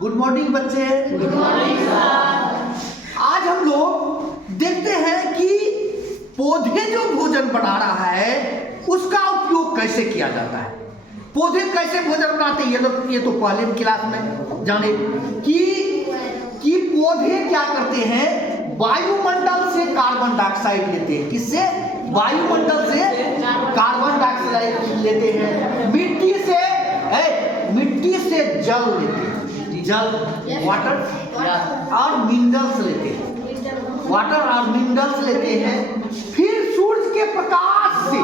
Good morning बच्चे। Good morning sir. आज हम लोग देखते हैं कि पौधे जो भोजन बना रहा है उसका उपयोग कैसे किया जाता है। पौधे कैसे भोजन बनाते हैं ये तो पहले क्लास में जाने कि पौधे क्या करते हैं, वायुमंडल से कार्बन डाइऑक्साइड लेते हैं। किससे? वायुमंडल से कार्बन डाइऑक्साइड लेते हैं। मिट्टी से जल लेते हैं, जल वाटर और मिनरल्स लेते हैं, वाटर और मिनरल्स लेते हैं। फिर सूरज के प्रकाश से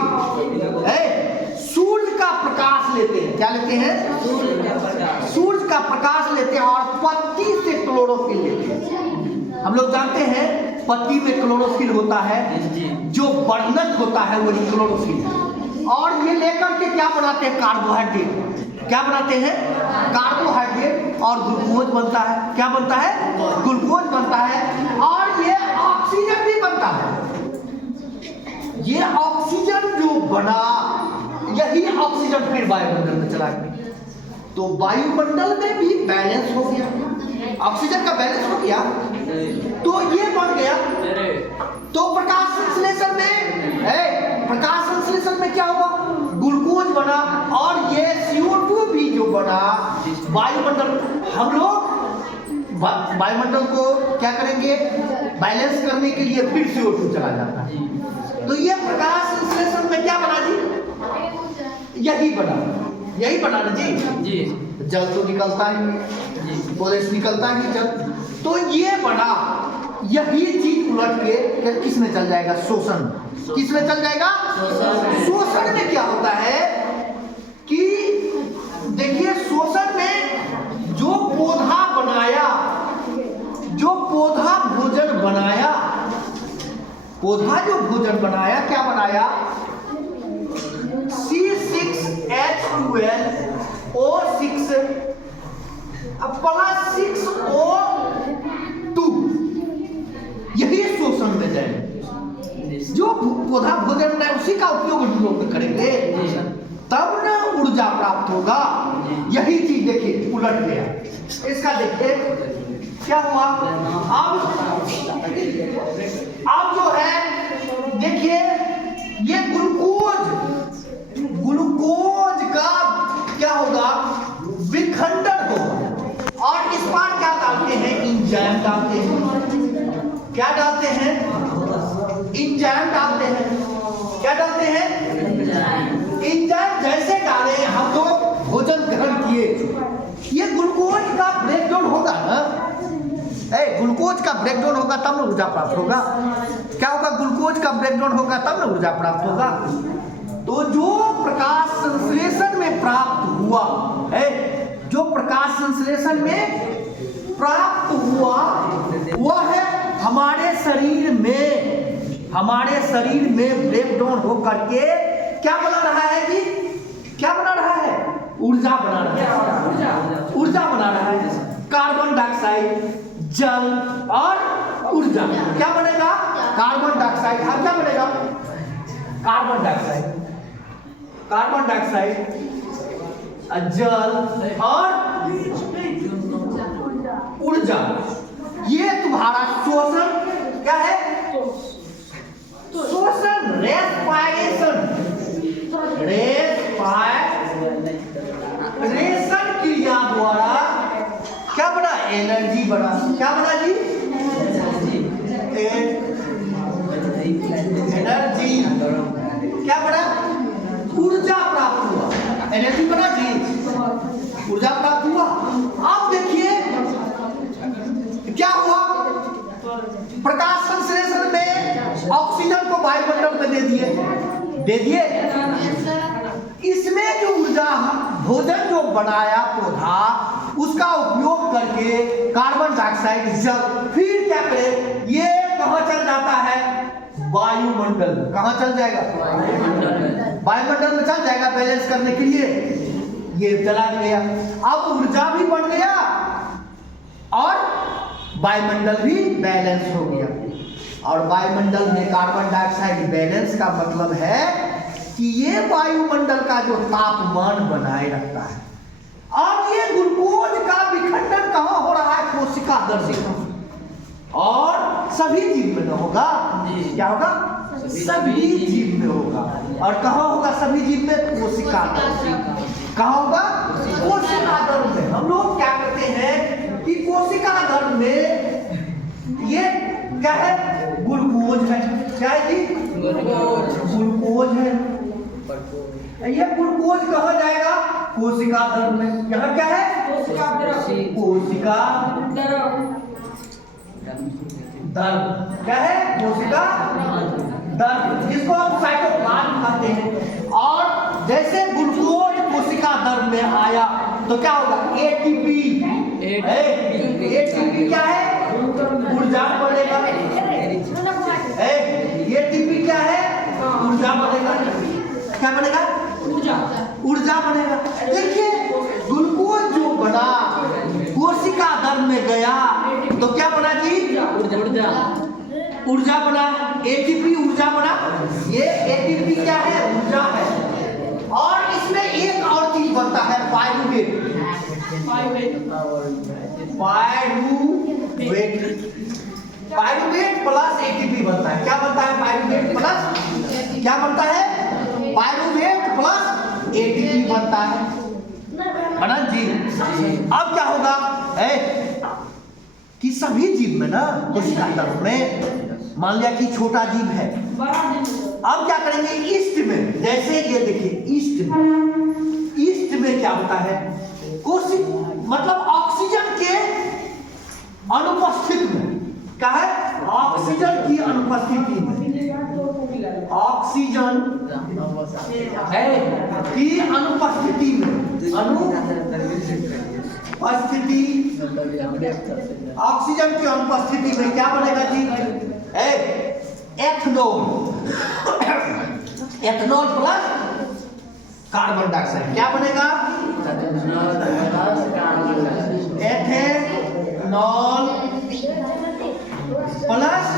सूरज का प्रकाश लेते हैं। क्या लेते हैं? सूरज का प्रकाश लेते हैं और पत्ती से क्लोरोफिल लेते हैं। हम लोग जानते हैं पत्ती में क्लोरोफिल होता है, जो वर्णक होता है वही क्लोरोफिल। और ये लेकर के क्या बनाते हैं? कार्बोहाइड्रेट। क्या बनाते हैं? कार्बोहाइड्रेट और ग्लूकोज बनता है। क्या बनता है? ग्लूकोज बनता है और ये ऑक्सीजन भी बनता है। ये ऑक्सीजन जो बना, यही ऑक्सीजन फिर वायुमंडल में चला गया। तो वायुमंडल में भी बैलेंस हो गया, ऑक्सीजन का बैलेंस हो गया, तो ये बन गया। तो प्रकाश संश्लेषण में क्या हुआ? ग्लूकोज बना और ये CO2 भी जो बना वायुमंडल। हम लोग वायुमंडल को क्या करेंगे? बैलेंस करने के लिए फिर CO2 चला जाता है। तो ये प्रकाश संश्लेषण में क्या बना जी? यही बना ना जी। जल तो निकलता है, पौधे से निकलता है जल, तो ये बना। यही चीज उलट के किस में चल जाएगा? शोषण। किस में चल जाएगा? शोषण में क्या होता है कि देखिए, शोषण में जो पौधा बनाया, जो पौधा भोजन बनाया, पौधा जो भोजन बनाया, क्या बनाया? C6H12O6 प्लस 6O2, यही शोषण में जाए। जो पौधा भोजन बनाए उसी का उपयोग हम लोग करेंगे, तब ना ऊर्जा प्राप्त होगा। यही चीज देखिए उलट गया। इसका देखिए क्या हुआ। अब जो है देखिए, ये ग्लूकोज का क्या होगा? विखंडन होगा और इस बार क्या डालते हैं? एंजाइम डालते हैं। क्या डालते हैं? एंजाइम डालते हैं। क्या डालते हैं? एंजाइम जैसे डाले, हम तो भोजन ग्रहण किए, ये ग्लूकोज का ब्रेकडाउन होगा ना। ग्लूकोज का ब्रेकडाउन होगा तब ना ऊर्जा प्राप्त होगा। क्या होगा? ग्लूकोज का ब्रेकडाउन होगा तब ना ऊर्जा प्राप्त होगा। तो जो प्रकाश संश्लेषण में प्राप्त हुआ है, जो प्रकाश संश्लेषण में प्राप्त हुआ वह है हमारे शरीर में ब्रेकडाउन होकर के क्या बना रहा है जी? क्या बना रहा है? ऊर्जा बना रहा है। कार्बन डाइऑक्साइड, जल और ऊर्जा क्या बनेगा? Carbon dioxide. अब क्या बनेगा? कार्बन डाइऑक्साइड, जल और ऊर्जा। ये तुम्हारा शोषण क्या है? शोषण, रेस्पिरेशन क्रिया द्वारा क्या बना? एनर्जी बना। क्या बना जी? एनर्जी। क्या बना? ऊर्जा प्राप्त हुआ। एनर्जी बना जी, ऊर्जा प्राप्त हुआ। अब देखिए क्या हुआ? प्रकाश संश्लेषण में ऑक्सीजन को वायुमंडल में दे दिए। इसमें जो ऊर्जा भोजन जो बनाया पौधा, उसका उपयोग करके कार्बन डाइऑक्साइड, जल, फिर क्या करे? ये कहां चल जाता है? वायुमंडल। कहां चल जाएगा? वायुमंडल में चल जाएगा बैलेंस करने के लिए। ये चला गया। अब ऊर्जा भी बढ़ गया और वायुमंडल भी बैलेंस हो गया। और वायुमंडल में कार्बन डाइऑक्साइड बैलेंस का मतलब है कि ये वायुमंडल का जो तापमान बनाए रखता है। और ये ग्लूकोज का विखंडन कहां सभी जीव में न होगा, क्या होगा? सभी जीव में होगा। और कहाँ होगा सभी जीव में? कोशिका दर। कहाँ होगा? कोशिका दर में। हम लोग क्या करते हैं कि कोशिका दर में ये क्या है? ग्लूकोज है। क्या है जी? ग्लूकोज है। ये ग्लूकोज कहाँ जाएगा? कोशिका दर में। यहाँ क्या है? कोशिका दर। क्या है? कोशिका दर, जिसको हम साइटोप्लाज्म कहते हैं। और जैसे ग्लूकोज कोशिका दर में आया तो क्या होगा? एटीपी। एटीपी क्या है? ऊर्जा बढ़ेगा। एटीपी क्या है? ऊर्जा बढ़ेगा। क्या बनेगा? ऊर्जा बनेगा। देखिए ग्लूकोज जो बना कोशिका दर में गया तो क्या बना जी? ऊर्जा बना। एटीपी ऊर्जा बना। ये एटीपी क्या है? ऊर्जा है। और इसमें एक और चीज बनता है, पायरुवेट। पायरुवेट प्लस एटीपी बनता है। क्या बनता है? पायरुवेट प्लस क्या बनता है? पायरुवेट प्लस एटीपी बनता है। अनंत जी अब क्या होगा कि सभी जीव में ना कोशिका दर में मान लिया कि छोटा जीव है, अब क्या करेंगे? ईस्ट में, जैसे ये देखिए ईस्ट में क्या होता है? कोशिक मतलब ऑक्सीजन के अनुपस्थित में। क्या है? ऑक्सीजन की अनुपस्थिति में। ऑक्सीजन है की अनुपस्थिति में। ऑक्सीजन की अनुपस्थिति में क्या बनेगा जी? Ethanol. Ethanol plus carbon dioxide क्या बनेगा? एथेनॉल प्लस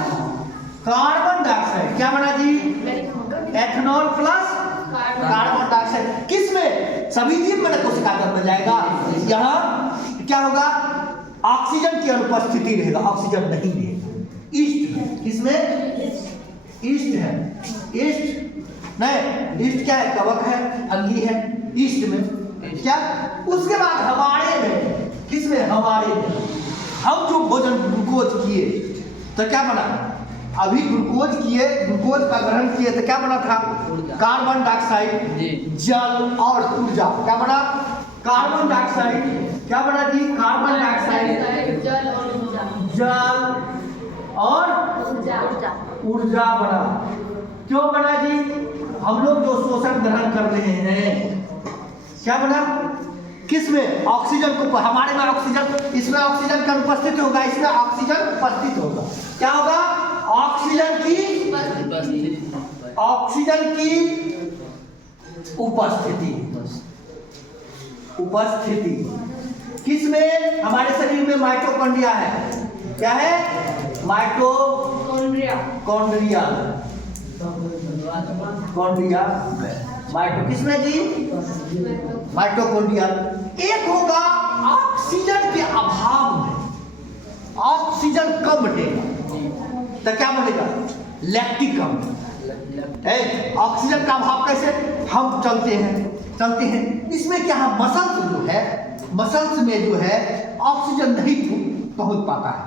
कार्बन डाइऑक्साइड क्या बना जी? Ethanol plus carbon dioxide. किसमें? सभी जीव में कोशिका दर में जाएगा। यहाँ क्या होगा? ऑक्सीजन की अनुपस्थिति रहेगा, ऑक्सीजन नहीं रहेगा। ईस्ट में, किसमें? ईस्ट है। ईस्ट नहीं, ईस्ट क्या है? कवक है, अंगी है। ईस्ट में क्या? उसके बाद हमारे में, किसमें? हमारे में हम जो भोजन ग्लूकोज किए तो क्या बना? अभी ग्लूकोज किए, ग्लूकोज का ग्रहण किए तो क्या बना था? कार्बन डाइऑक्साइड, जल और ऊर्जा। क्या बना? कार्बन डाइऑक्साइड क्या बना जी? कार्बन डाइऑक्साइड, जल और ऊर्जा बना। क्यों बना जी? हम लोग जो शोषण ग्रहण कर रहे हैं क्या बना? किसमें? ऑक्सीजन को। हमारे में ऑक्सीजन, इसमें ऑक्सीजन का अनुपस्थित होगा, इसमें ऑक्सीजन उपस्थित होगा। क्या होगा? ऑक्सीजन की उपस्थिति। किसमें? हमारे शरीर में माइटोकॉन्ड्रिया है। क्या है? माइटोकॉन्ड्रिया। माइटो किसमें जी? माइटोकॉन्ड्रिया। एक होगा ऑक्सीजन के अभाव में, ऑक्सीजन कम बनेगा तो क्या बनेगा? लैक्टिक अम्ल। ऑक्सीजन का अभाव कैसे? हम चलते हैं, इसमें क्या है? मसल्स जो है, मसल्स में जो है ऑक्सीजन नहीं पहुंच पाता है।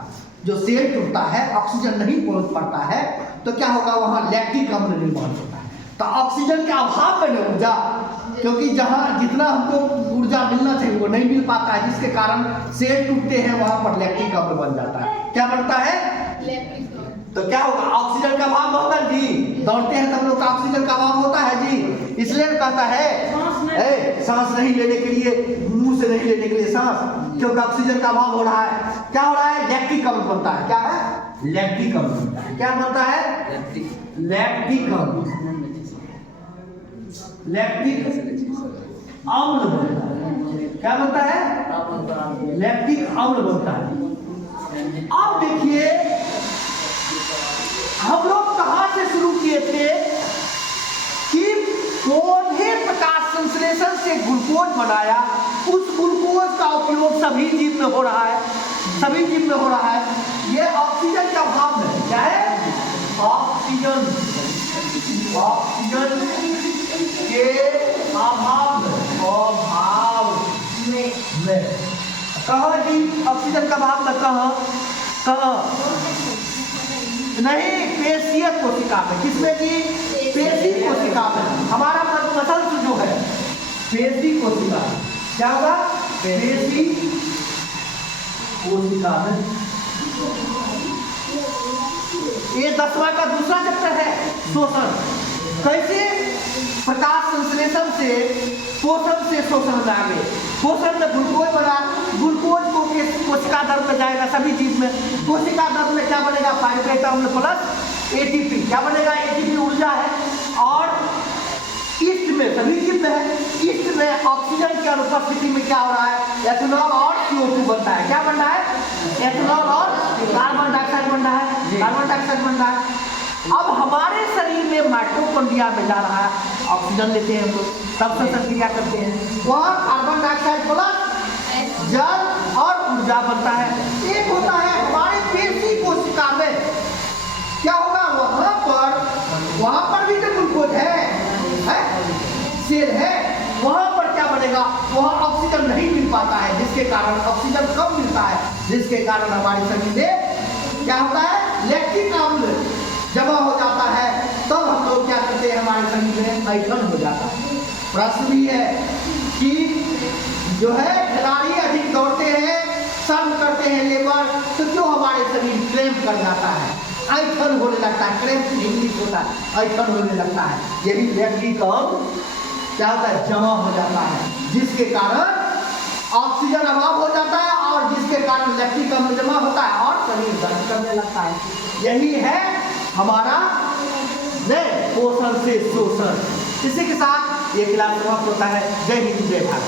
जो सेल टूटता है ऑक्सीजन नहीं पहुंच पाता है तो क्या होगा? वहां लैक्टिक अम्ल निर्माण होता है। तो ऑक्सीजन के अभाव में ऊर्जा, क्योंकि जहां जितना हमको ऊर्जा मिलना चाहिए वो नहीं मिल पाता है, जिसके कारण सेल टूटते हैं, वहां पर लैक्टिक अम्ल बन जाता है। क्या बनता है? तो क्या होगा? ऑक्सीजन का अभाव होगा जी। दौड़ते हैं तब लोग का ऑक्सीजन का अभाव होता है जी। इसलिए कहता है सांस नहीं लेने के लिए, मुंह से नहीं लेने के लिए सांस, क्योंकि ऑक्सीजन का अभाव हो रहा है। क्या हो रहा है? लैक्टिक अम्ल बनता है। क्या है? लैक्टिक अम्ल बनता है। क्या बनता है? लैक्टिक अम्ल। लैक्टिक अम्ल बनता है। क्या बनता है? लैक्टिक अम्ल बनता है। अब देखिए हम लोग कहां से शुरू किए थे कि पौधे प्रकाश संश्लेषण से ग्लूकोज बनाया। उस ग्लूकोज का उपयोग सभी जीव में हो रहा है, सभी जीव में हो रहा है। ये ऑक्सीजन के अभाव में क्या ऑक्सीजन के अभाव में कहा जी ऑक्सीजन का अभाव में कहा नहीं पेशीय कोशिका में। किसमें जी? पेशी कोशिका में। हमारा मसल्स जो है पेशी कोशिका, क्या होगा? पेशी कोशिका में। ये 10वां का दूसरा चैप्टर है शोषण। कैसे? प्रकाश संश्लेषण से पोषण से शोषण में आगे। पोषण में ग्लूकोज बना, ग्लूकोज को कोशिका द्रव में जाएगा सभी चीज में। कोशिका द्रव में क्या बनेगा? पाइरुवेट अम्ल प्लस एटीपी। क्या बनेगा? एटीपी ऊर्जा है। और ईस्ट में सभी जीव में है, ईस्ट में ऑक्सीजन की अनुपस्थिति में क्या हो रहा है? एथेनॉल और CO2 बनता है। क्या बन रहा है? एथेनॉल और कार्बन डाइऑक्साइड बन रहा है। कार्बन डाइऑक्साइड बन रहा है। अब हमारे शरीर में माइटोकॉन्ड्रिया में जा रहा है, ऑक्सीजन लेते हैं हम लोग, तब श्वसन क्रिया करते हैं। वहाँ कार्बन डाइऑक्साइड प्लस जल और ऊर्जा बनता है। एक होता है हमारे पेशी कोशिका में, क्या होगा? वहाँ पर भी तो ग्लूकोज है, सेल है। वहाँ पर क्या बनेगा? वहाँ ऑक्सीजन नहीं मिल पाता है, जिसके कारण ऑक्सीजन कम मिलता है, जिसके कारण हमारे शरीर में क्या होता है? लैक्टिक अम्ल जमा हो जाता है। तब हम लोग क्या करते हैं? हमारे शरीर में ऐठन हो जाता है। प्रश्न भी है कि जो है खिलाड़ी अधिक दौड़ते हैं, श्रम करते हैं लेबर, तो क्यों हमारे शरीर क्रैम्प कर जाता है? ऐठन होने लगता है। क्रैम्प इंग्लिश होता है, ऐठन होने लगता है। यही लैक्टिक अम्ल क्या होता है? जमा हो जाता है, जिसके कारण ऑक्सीजन अभाव हो जाता है और जिसके कारण लैक्टिक अम्ल जमा होता है और शरीर दर्द करने लगता है। यही है हमारा पोषण से शोषण। इसी के साथ ये क्लास समाप्त होता है। जय हिंद, जय भारत।